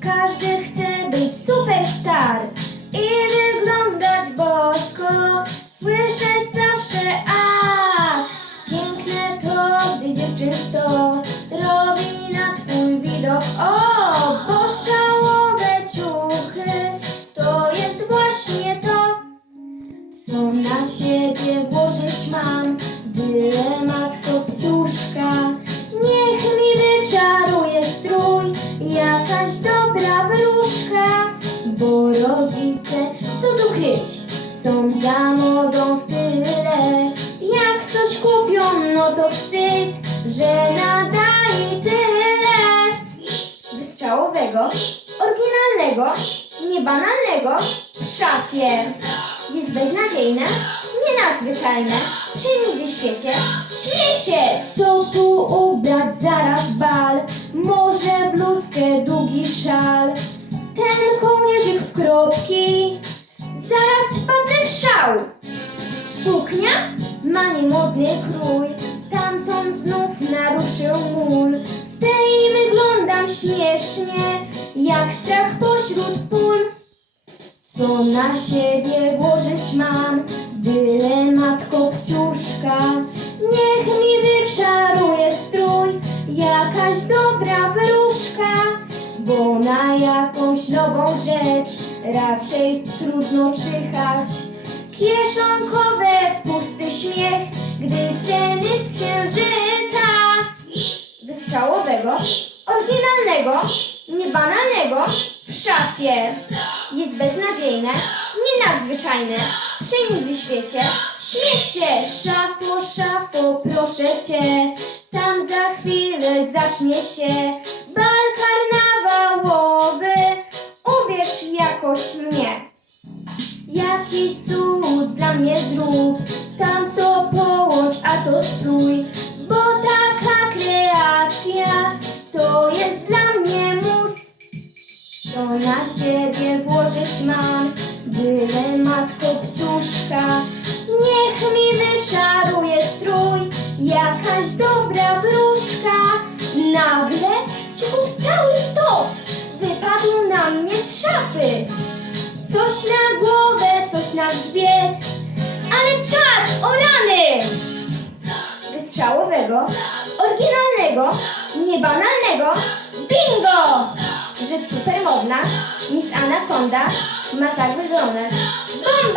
Każdy chce być superstar I wyglądać bosko. Słyszeć zawsze a. Piękne to, gdy dziewczynsto Robi na twój widok. O Bo szałowe ciuchy. To jest właśnie to Co na siebie włożyć mam. Dylemat kopciuszka co tu kryć, są za modą w tyle. Jak coś kupią, no to wstyd, że nadaje tyle wystrzałowego, oryginalnego, niebanalnego w szafie. Jest beznadziejne, nienadzwyczajne, przy nigdy świecie, świecie! Co tu ubrać zaraz bal, może bluzkę, długi szal, ten kołnierzyk w kropki, wpadnę w szał. Suknia ma niemodny krój, tamtą znów naruszył mól. W tej wyglądam śmiesznie, jak strach pośród pól. Co na siebie włożyć mam, dylemat kopciuszka. Niech mi wyczaruje strój, jakaś dobra wróżka. Bo na jakąś nową rzecz raczej trudno czyhać. Kieszonkowe, pusty śmiech, gdy ceny z księżyca wystrzałowego, oryginalnego, niebanalnego w szafie. Jest beznadziejne, nienadzwyczajne, przy nigdy świecie. Śmiecie! Szafo, szafo, proszę cię, tam za chwilę zacznie się jakoś mnie. Jakiś cud dla mnie zrób, tamto połącz, a to sprój, bo taka kreacja to jest dla mnie mus. Co na siebie włożyć mam, dylemat kopciuszka. Niech mi wyczaruje strój, jakaś dobra ale czad, o rany! Wystrzałowego, oryginalnego, niebanalnego, bingo! Że super modna Miss Anaconda ma tak wyglądać. Bo